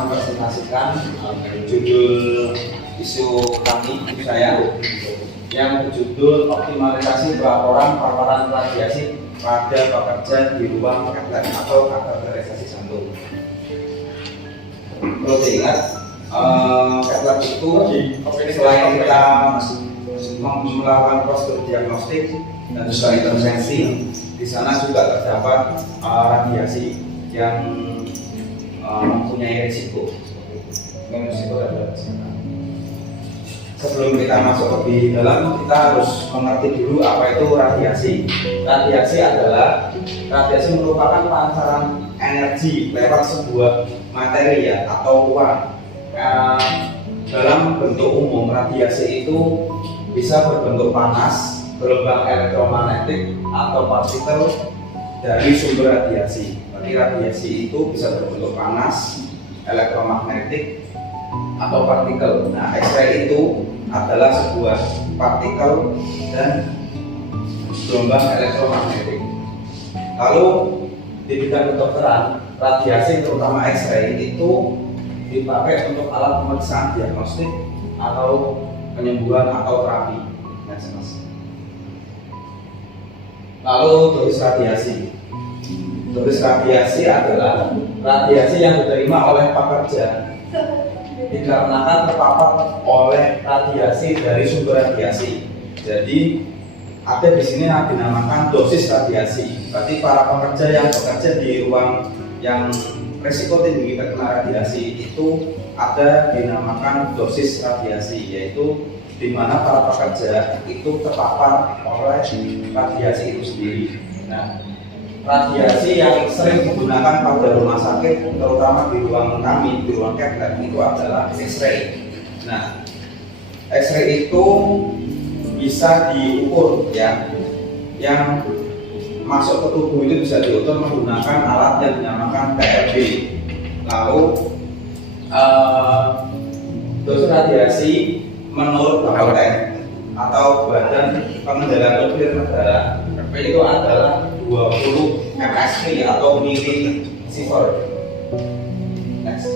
mempresentasikan judul isu kami saya yang berjudul optimalisasi pelaporan paparan radiasi pada pekerja di ruang Kepler atau kategorisasi jantung. Perlu diingat, Kepler itu selain kita melakukan prosedur diagnostik dan juga intervensi, di sana juga terdapat radiasi yang mempunyai risiko. Risiko adalah kesehatan. Sebelum kita masuk lebih dalam, kita harus mengerti dulu apa itu radiasi. Radiasi merupakan pancaran energi lewat sebuah materi atau ruang. Dalam bentuk umum, radiasi itu bisa berbentuk panas, gelombang elektromagnetik atau partikel dari sumber radiasi. Jadi radiasi itu bisa berbentuk panas, elektromagnetik atau partikel. Nah, X-ray itu adalah sebuah partikel dan gelombang elektromagnetik. Lalu di bidang kedokteran, radiasi terutama X-ray itu dipakai untuk alat pemeriksaan diagnostik atau penyembuhan atau terapi. Lalu dosis radiasi. Dosis radiasi adalah radiasi yang diterima oleh pekerja dikarenakan terpapar oleh radiasi dari sumber radiasi. Jadi ada di sini yang dinamakan dosis radiasi. Berarti para pekerja yang bekerja di ruang yang risiko tinggi terkena radiasi itu ada dinamakan dosis radiasi, yaitu di mana para pekerja itu terpapar oleh radiasi itu sendiri. Nah, radiasi yang sering digunakan pada rumah sakit, terutama di ruang kami, di ruang Kepler, itu adalah X-ray. Nah, X-ray itu bisa diukur yang masuk ke tubuh itu bisa diukur menggunakan alat yang dinamakan TRB. Lalu dosis radiasi menurut BPOM atau Badan Pengendalian Nuklir Negara itu adalah 20 mSv atau milisievert. Next.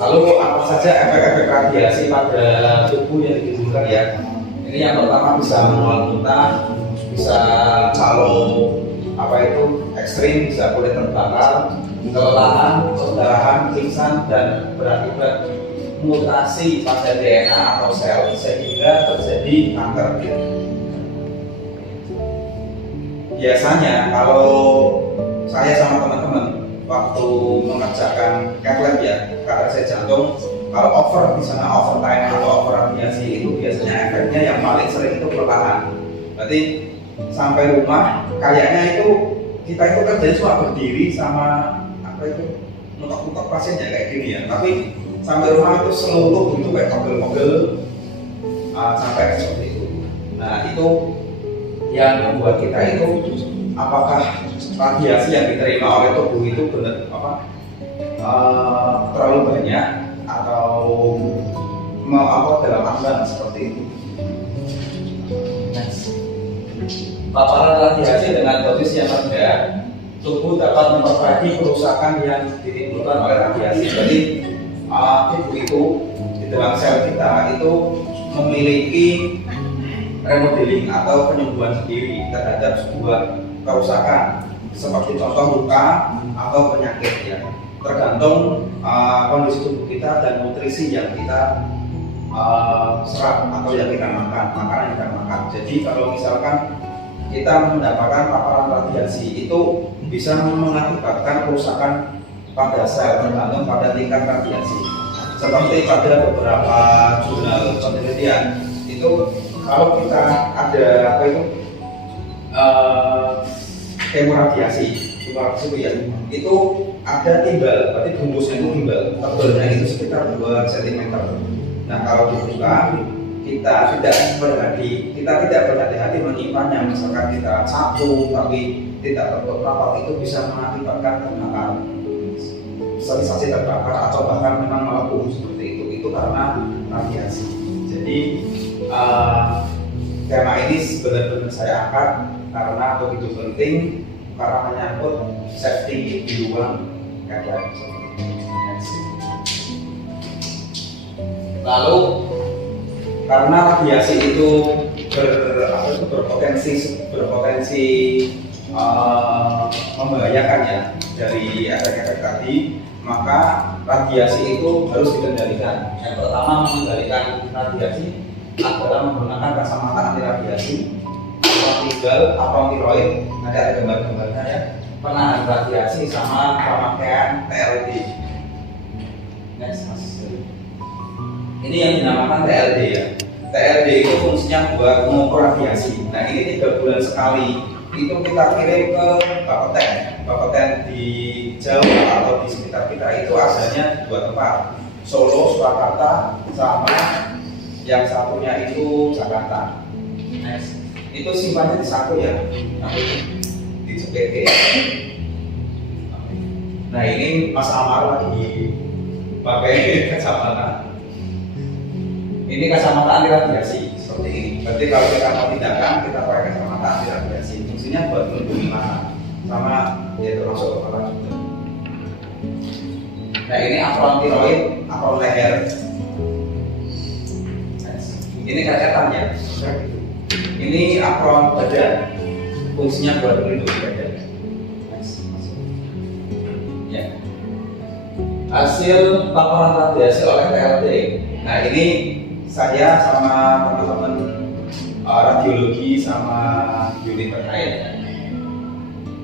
Lalu apa saja efek-efek radiasi pada tubuh yang ditimbulkan ya? Ini yang pertama bisa menular muntah, bisa kalau ekstrim, bisa kulit terbakar, kelelahan, perdarahan, pingsan, dan berakibat mutasi pada DNA atau sel sehingga terjadi kanker. Biasanya kalau saya sama teman-teman waktu mengerjakan Kepler kategorisasi jantung, kalau over di sana overtime atau over radiasi itu biasanya efeknya yang paling sering itu kelelahan. Berarti sampai rumah kayaknya itu kita itu kerjanya cuma berdiri sama muter-muter pasiennya kayak gini ya. Tapi sampai rumah itu seluruh itu kayak pegel-pegel sampai seperti itu. Nah, itu yang membuat kita itu apakah radiasi yang diterima oleh tubuh itu benar terlalu banyak atau dalam ambang seperti itu. Paparan radiasi dengan dosis yang rendah, tubuh dapat memperbaiki kerusakan yang ditimbulkan oleh radiasi. Jadi tubuh itu di dalam sel kita itu memiliki remodeling atau penyembuhan sendiri terhadap sebuah kerusakan, seperti contoh luka atau penyakit ya. Tergantung kondisi tubuh kita dan nutrisi yang kita serap atau yang kita makan, makanan yang kita makan. Jadi kalau misalkan kita mendapatkan paparan radiasi itu bisa mengakibatkan kerusakan pada sel tergantung pada tingkat radiasi. Seperti pada beberapa jurnal penelitian itu kalau kita ada kemoradiasi itu ada timbal, berarti bungkusnya itu timbal, tebalnya itu sekitar 2 cm. Nah, kalau dibuka kita tidak berhati-hati menyimpannya, misalkan kita satu tapi tidak tertutup rapat, itu bisa mengakibatkan kebakaran, sensasi terbakar atau bahkan memang melepuh seperti itu. Itu karena radiasi. Jadi tema ini benar-benar saya angkat karena begitu penting karena menyangkut safety di ruang kerja. Lalu karena radiasi itu berpotensi membahayakan ya dari efek-efek tadi, maka radiasi itu harus dikendalikan. Yang pertama mengendalikan radiasi adalah menggunakan kacamata anti radiasi, tinggal atau tiroid, nanti ada gambar-gambarnya ya, penahan radiasi sama pemakaian TLD. Next, Mas. Ini yang dinamakan TLD ya. TLD itu fungsinya buat mengukur radiasi. Nah ini 3 bulan sekali itu kita kirim ke Bapeten di Jawa atau di sekitar kita itu adanya di 2 tempat, Solo, Surakarta, sama yang satunya itu Jakarta. Next. Itu simpannya di saku ya, di CPT. Nah ini Mas Amar lagi pakai kacamata. Ini kacamata anti radiasi seperti ini. Berarti kalau kita mau tindakan, kita pakai kacamata anti radiasi. Fungsinya buat melindungi mata, sama ya termasuk kepala juga. Nah ini apron tiroid, apron leher. Ini kelihatan ya. Ini apron badan, fungsinya buat melindungi badan. Ya. Hasil paparan radiasi oleh TLD. Nah ini saya sama teman-teman radiologi sama unit terkait,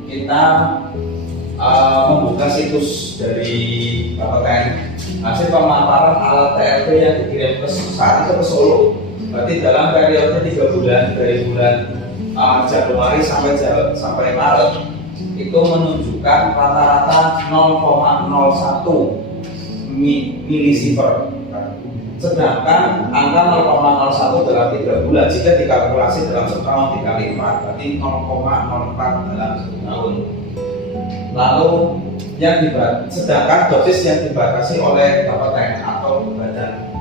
kita membuka situs dari Bapeten hasil pemaparan alat TLD yang dikirim ke saat itu ke Solo. Berarti dalam periode 3 bulan dari bulan Januari sampai Maret itu menunjukkan rata-rata 0,01 milisievert. Sedangkan angka 0,01 dalam 3 bulan jika dikalkulasi dalam setahun dikali 4 berarti 0,04 dalam 1 tahun. Lalu yang sedangkan dosis yang dibatasi oleh Bapeten atau Badan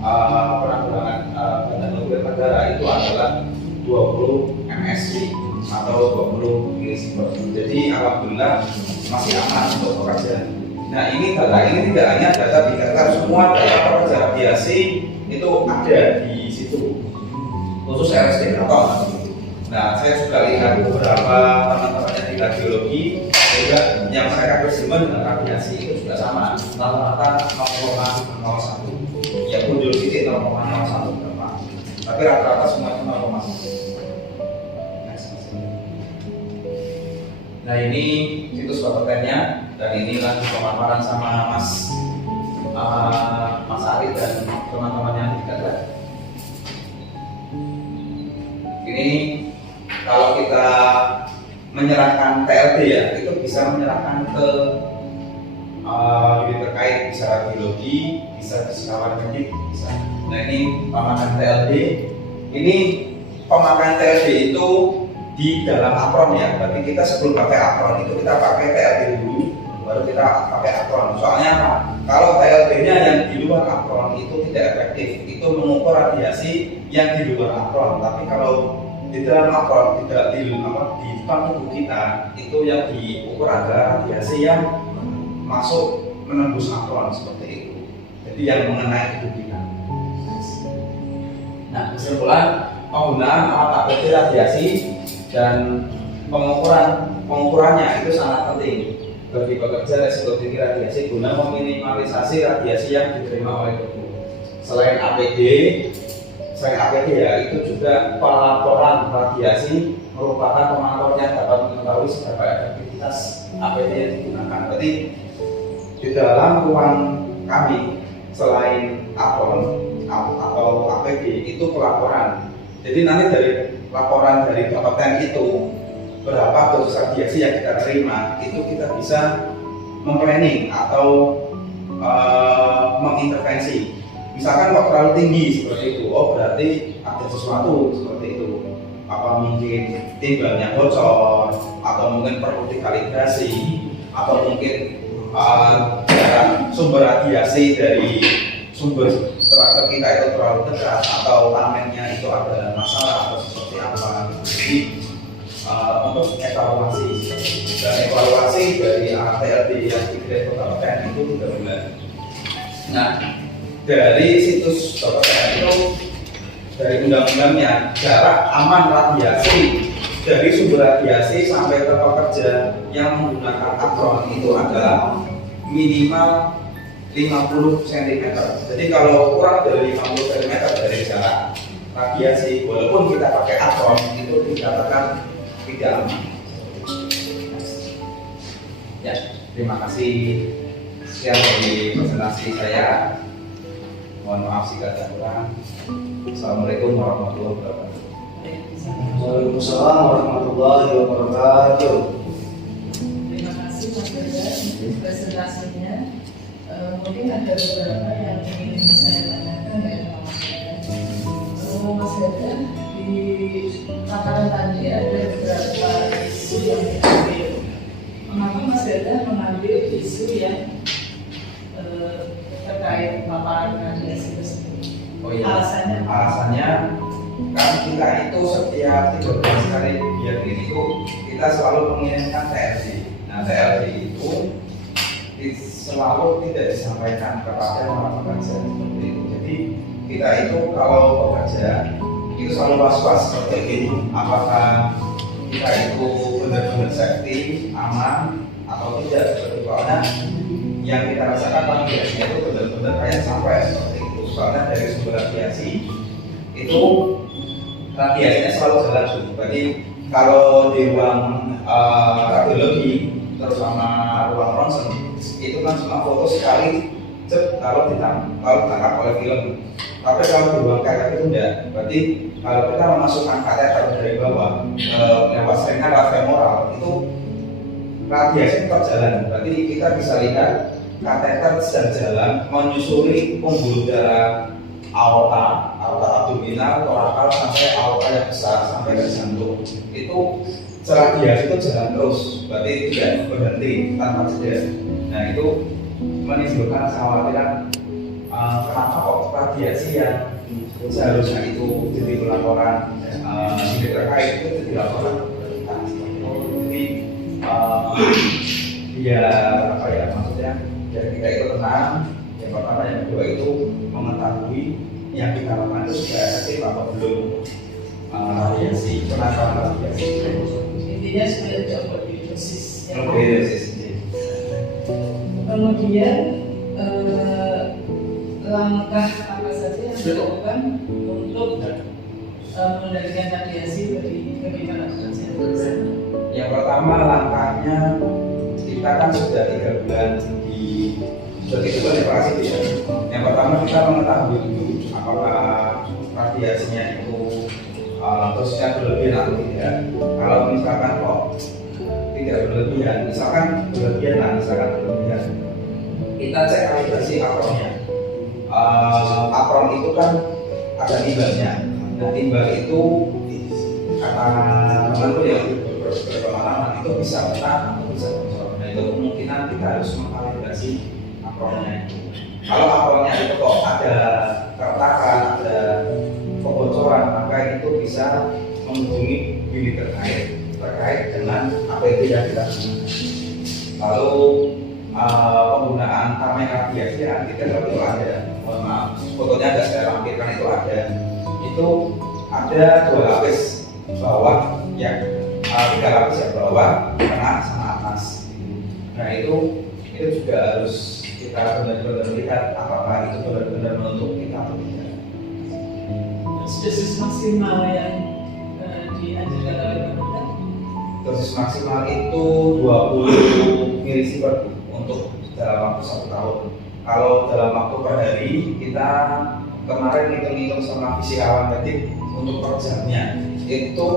Penanggulangan Badan Nuklir Negara itu adalah 20 mSv atau 20 milisievert. Jadi alhamdulillah masih aman untuk bekerja. Nah ini data ini tidak hanya data dikatakan, semua data pekerja radiasi itu ada di situ, khusus RSD Kraton. Nah saya juga lihat beberapa teman-temannya di radiologi juga yang mereka bersinggungan dengan radiasi itu juga sama, rata-rata 0,01, ya muncul titik 0,01 berapa, tapi rata-rata semua 0,1. Nah ini situs Bapetennya, dan inilah pemaparan sama Mas Ari dan teman-temannya di Jakarta. Ini kalau kita menyerahkan TLD ya, itu bisa menyerahkan ke unit terkait, bisa radiologi, bisa fisikawan medik, bisa. Nah ini pemakaian TLD. Ini pemakaian TLD itu di dalam apron ya, berarti kita sebelum pakai apron itu kita pakai TLD dulu, baru kita pakai apron. Soalnya apa? Kalau TLD-nya yang di luar apron itu tidak efektif, itu mengukur radiasi yang di luar apron. Tapi kalau di dalam apron, tidak di depan tubuh kita, itu yang diukur adalah radiasi yang masuk menembus apron seperti itu. Jadi yang mengenai tubuh kita. Nah kesimpulan, penggunaan alat APD radiasi dan pengukurannya itu sangat penting bagi pekerja resiko tinggi radiasi guna meminimalisasi radiasi yang diterima oleh tubuh. Selain APD ya, itu juga pelaporan radiasi merupakan pemantauan yang dapat mengetahui seberapa efektivitas APD yang digunakan. Berarti di dalam ruang kami selain apron atau APD itu pelaporan. Jadi nanti dari laporan dari Bapeten itu berapa dosis radiasi yang kita terima, itu kita bisa memplanning atau mengintervensi. Misalkan kok terlalu tinggi seperti itu, oh berarti ada sesuatu seperti itu. Apa mungkin timbalnya bocor, atau mungkin perlu dikalibrasi, atau mungkin sumber radiasi dari sumber terakhir kita itu terlalu dekat, atau tamennya itu ada masalah atau seperti apa. Jadi untuk evaluasi, dan evaluasi dari TLD yang dikirim ke BPPN itu 3 bulan. Nah, dari situs BPPN itu, dari undang-undangnya, jarak aman radiasi dari sumber radiasi sampai ke pekerja yang menggunakan apron itu adalah minimal 50 cm. Jadi kalau kurang dari 50 cm dari jarak radiasi, walaupun kita pakai apron, itu dikatakan tidak aman. Ya, terima kasih. Sekian dari presentasi saya. Mohon maaf jika ada kurang. Assalamualaikum warahmatullahi wabarakatuh. Waalaikumsalam warahmatullahi wabarakatuh. Terima kasih Mas Beda untuk presentasinya. Mungkin ada beberapa yang ingin saya tanyakan ya Mas Beda. Mas Beda, di paparan tadi ada beberapa isu yang diambil. Mengapa Mas Beda mengambil isu yang terkait paparan radiasi tersebut? Oh iya. Alasannya kan kita itu setiap 13 kali kegiatan itu kita selalu mengirimkan TLD. Nah, TLD itu selalu tidak disampaikan kepada para pekerja seperti itu. Jadi kita itu kalau bekerja itu selalu was-was seperti itu, apakah kita itu benar-benar safety, aman atau tidak seperti itu. Karena yang kita rasakan radiasinya itu benar-benar kayak sampai seperti itu. Soalnya dari sumber radiasi itu radiasinya selalu jalan dulu. Berarti kalau di ruang radiologi terutama ruang ronsen itu kan cuma foto sekali kalau ditangkap oleh film. Tapi kalau di ruang karet itu enggak. Berarti kalau kita memasukkan kateter dari bawah lewat seringan femoral itu radiasi tetap jalan. Berarti kita bisa lihat kateter sedang jalan menyusuri pembuluh darah aorta abdominal, torakal sampai aorta yang besar sampai ke jantung. Itu radiasi itu jalan terus, berarti tidak berhenti tanpa jeda. Nah, itu menimbulkan kekhawatiran kenapa kok radiasi yang seharusnya itu jadi laporan tidak terkait itu jadi laporan pemerintah. Jadi ya apa ya maksudnya? Jadi kita itu tenang. Yang pertama, yang kedua itu mengetahui yang kita lakukan itu sudah efektif atau belum radiasi, penangkapan radiasi. intinya supaya tidak berdosis. Kemudian langkah apa saja yang dilakukan untuk mengendalikan radiasi bagi para pekerja? Yang pertama langkahnya kita kan sudah 3 bulan sudah 3 bulan operasi ya. Yang pertama kita mengetahui dulu apakah radiasinya itu dosisnya berlebihan atau tidak. Kalau misalkan kok tidak berlebihan, misalkan berlebihan, kita cek kalibrasi apronnya. Apron itu kan ada timbangnya. Nah, timbang itu kata temanku yang berpengalaman itu bisa menang atau bisa bocor. Nah, itu kemungkinan kita harus mengkalibrasi apronnya itu. Kalau apronnya itu kok ada keretakan, ada kebocoran, maka itu bisa menghubungi bilik terkait dengan APD yang kita gunakan. Lalu penggunaan tameng radiasi kita itu ada, mohon maaf, fotonya ada saya lampirkan itu ada 2 lapis bawah yang 3 lapis yang bawah, tengah sama atas. Nah itu juga harus kita benar-benar lihat apakah itu benar-benar menutup kita atau tidak. Dosis maksimal yang dianjurkan oleh pemerintah? Dosis maksimal itu 20 ml untuk dalam waktu 1 tahun. Kalau dalam waktu per hari kita kemarin hitung-hitung sama fisikawan medis untuk per jamnya itu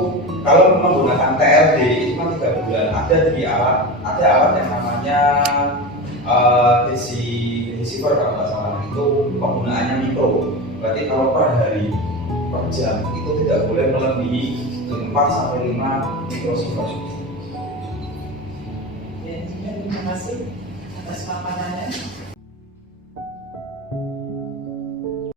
kalau menggunakan TLD itu kan 3 bulan. Ada alat yang namanya decibel kalau nggak salah, itu penggunaannya mikro. Berarti kalau per hari per jam itu tidak boleh melebihi 4 sampai 5 mikrosievert. Ya, terima kasih atas paparannya.